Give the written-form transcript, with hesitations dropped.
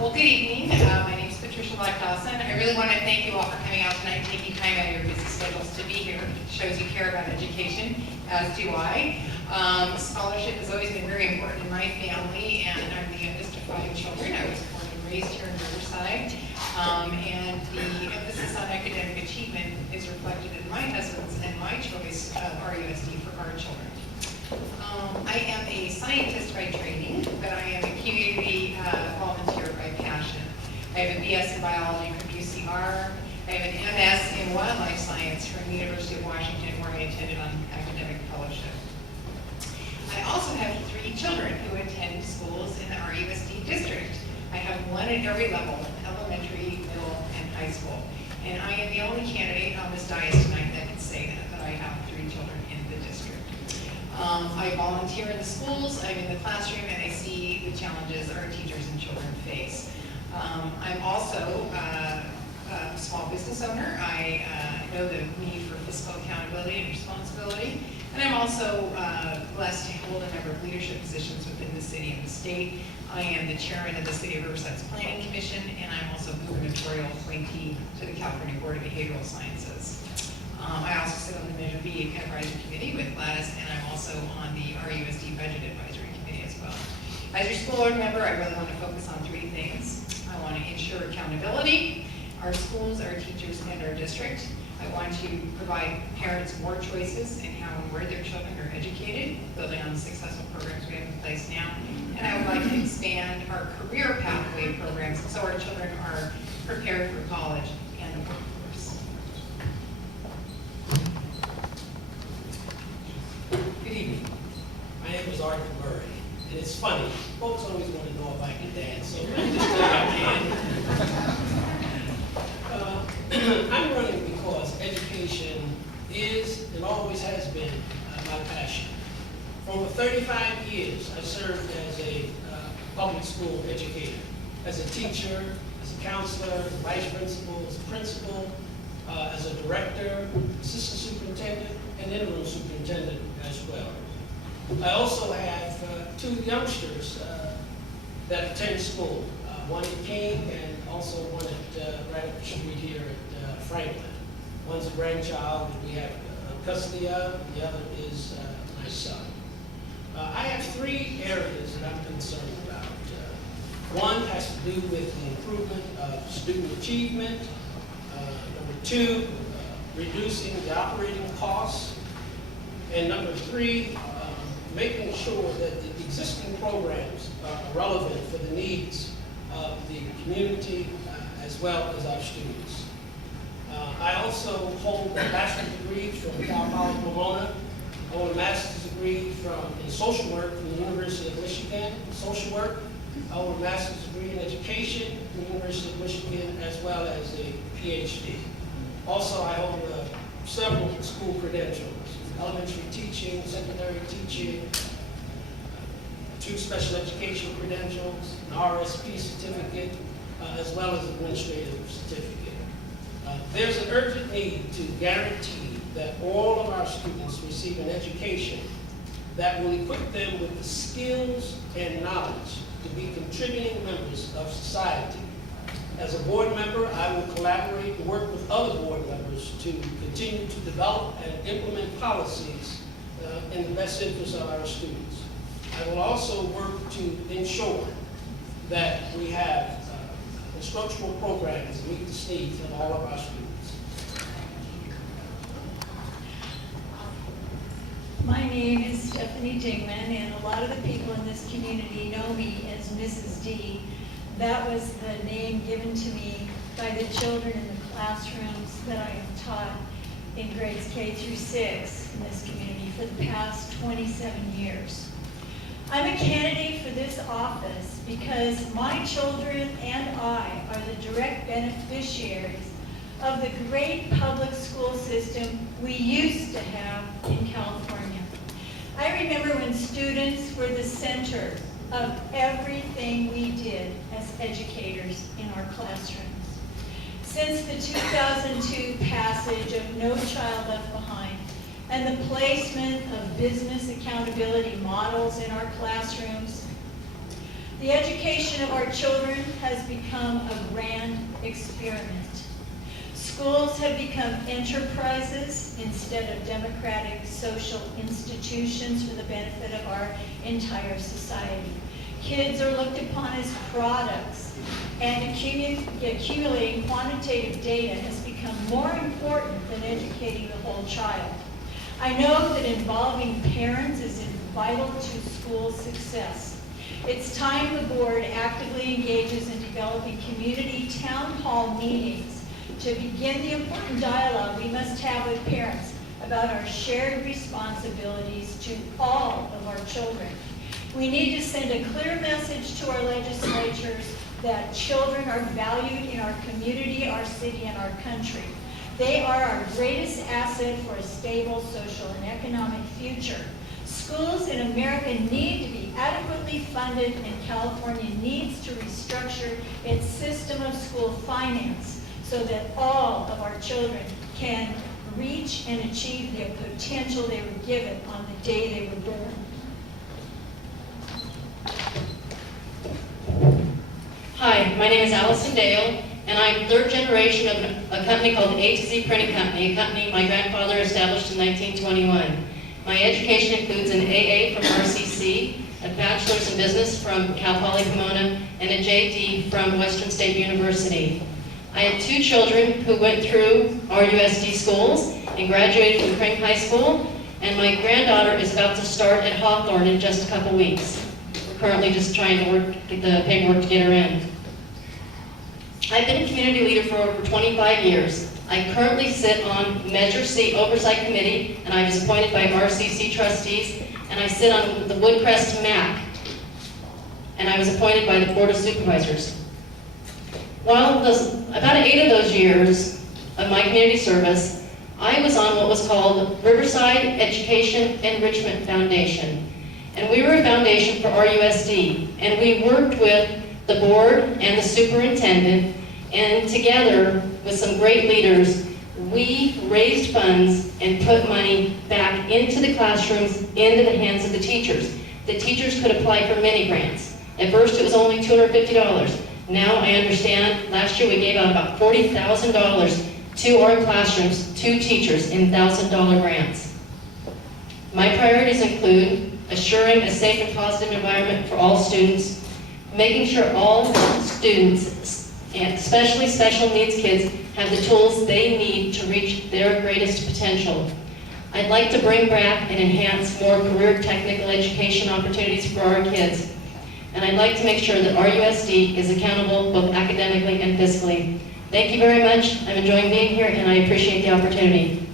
Well, good evening. My name is Patricia DAWSON. I really want to thank you all for coming out tonight and taking time out of your busy schedules to be here. It shows you care about education, as do I. Scholarship has always been very important in my family, and I'm the youngest of 5 children. I was born and raised here in Riverside, and the emphasis on academic achievement is reflected in my husband's and my choice of RUSD for our children. I am a scientist by training, but I am a community volunteer by passion. I have a BS in biology from UCR. I have an MS in wildlife science from the University of Washington, where I attended on academic fellowship. I also have 3 children who attend schools in the RUSD district. I have 1 at every level, elementary, middle, and high school. And I am the only candidate on this dais tonight that can say that I have 3 children in the district. I volunteer in the schools, I'm in the classroom, and I see the challenges our teachers and children face. I'm also a small business owner. I know the need for fiscal accountability and responsibility. And I'm also blessed to hold a number of leadership positions within the city and the state. I am the chairman of the City of Riverside's Planning Commission, and I'm also gubernatorial appointee to the California Board of Behavioral Sciences. I also sit on the Measure B Advisory Committee with Gladys, and I'm also on the RUSD Budget Advisory Committee as well. As your school board member, I really want to focus on 3 things. I want to ensure accountability, our schools, our teachers, and our district. I want to provide parents more choices in how and where their children are educated, building on the successful programs we have in place now. And I would like to expand our career pathway programs so our children are prepared for college and the workforce. Good evening. My name is Arthur Murray, and it's funny, folks always want to know if I can dance, so I'm just glad I can. I'm running because education is and always has been my passion. For over 35 years, I served as a public school educator, as a teacher, as a counselor, as a vice principal, as a director, assistant superintendent, and interim superintendent as well. I also have 2 youngsters that attend school, one at King and also one at right up the street here at Franklin. One's a grandchild that we have custody of, the other is my son. I have 3 areas that I'm concerned about. One has to do with the improvement of student achievement. Number 2, reducing the operating costs. And number 3, making sure that the existing programs are relevant for the needs of the community as well as our students. I also hold a bachelor's degree from Cal College Pomona. I hold a master's degree in social work from the University of Michigan, social work. I hold a master's degree in education from the University of Michigan, as well as a PhD. Also, I hold several school credentials: elementary teaching, secondary teaching, 2 special education credentials, an RSP certificate, as well as administrative certificate. There's an urgent need to guarantee that all of our students receive an education that will equip them with the skills and knowledge to be contributing members of society. As a board member, I will collaborate and work with other board members to continue to develop and implement policies in the best interest of our students. I will also work to ensure that we have instructional programs that meet the needs of all of our students. My name is Stephanie DINGMAN, and a lot of the people in this community know me as Mrs. D. That was the name given to me by the children in the classrooms that I have taught in grades K through 6 in this community for the past 27 years. I'm a candidate for this office because my children and I are the direct beneficiaries of the great public school system we used to have in California. I remember when students were the center of everything we did as educators in our classrooms. Since the 2002 passage of No Child Left Behind and the placement of business accountability models in our classrooms, The education of our children has become a grand experiment. Schools have become enterprises instead of democratic social institutions for the benefit of our entire society. Kids are looked upon as products, and accumulating quantitative data has become more important than educating the whole child. I know that involving parents is vital to school success. It's time the board actively engages in developing community town hall meetings to begin the important dialogue we must have with parents about our shared responsibilities to all of our children. We need to send a clear message to our legislatures that children are valued in our community, our city, and our country. They are our greatest asset for a stable social and economic future. Schools in America need to be adequately funded, and California needs to restructure its system of school finance so that all of our children can reach and achieve the potential they were given on the day they were born. Hi, my name is Allison Dale, and I'm third generation of a company called A to Z Printing Company, a company my grandfather established in 1921. My education includes an AA from RCC, a bachelor's in business from Cal Poly Pomona, and a JD from Western State University. I have two children who went through RUSD schools and graduated from Crane High School, and my granddaughter is about to start at Hawthorne in just a couple weeks. We're currently just trying to get the paperwork to get her in. I've been a community leader for over 25 years. I currently sit on Measure C Oversight Committee, and I was appointed by RCC trustees, and I sit on the Woodcrest MAC, and I was appointed by the Board of Supervisors. About 8 of those years of my community service, I was on what was called Riverside Education Enrichment Foundation. And we were a foundation for RUSD, and we worked with the board and the superintendent, and together with some great leaders, we raised funds and put money back into the classrooms, into the hands of the teachers. The teachers could apply for mini grants. At first it was only $250. Now I understand, last year we gave out about $40,000 to our classrooms, to teachers in $1,000 grants. My priorities include assuring a safe and positive environment for all students, making sure all students, and especially special needs kids, have the tools they need to reach their greatest potential. I'd like to bring back and enhance more career technical education opportunities for our kids. And I'd like to make sure that RUSD is accountable both academically and fiscally. Thank you very much. I'm enjoying being here, and I appreciate the opportunity.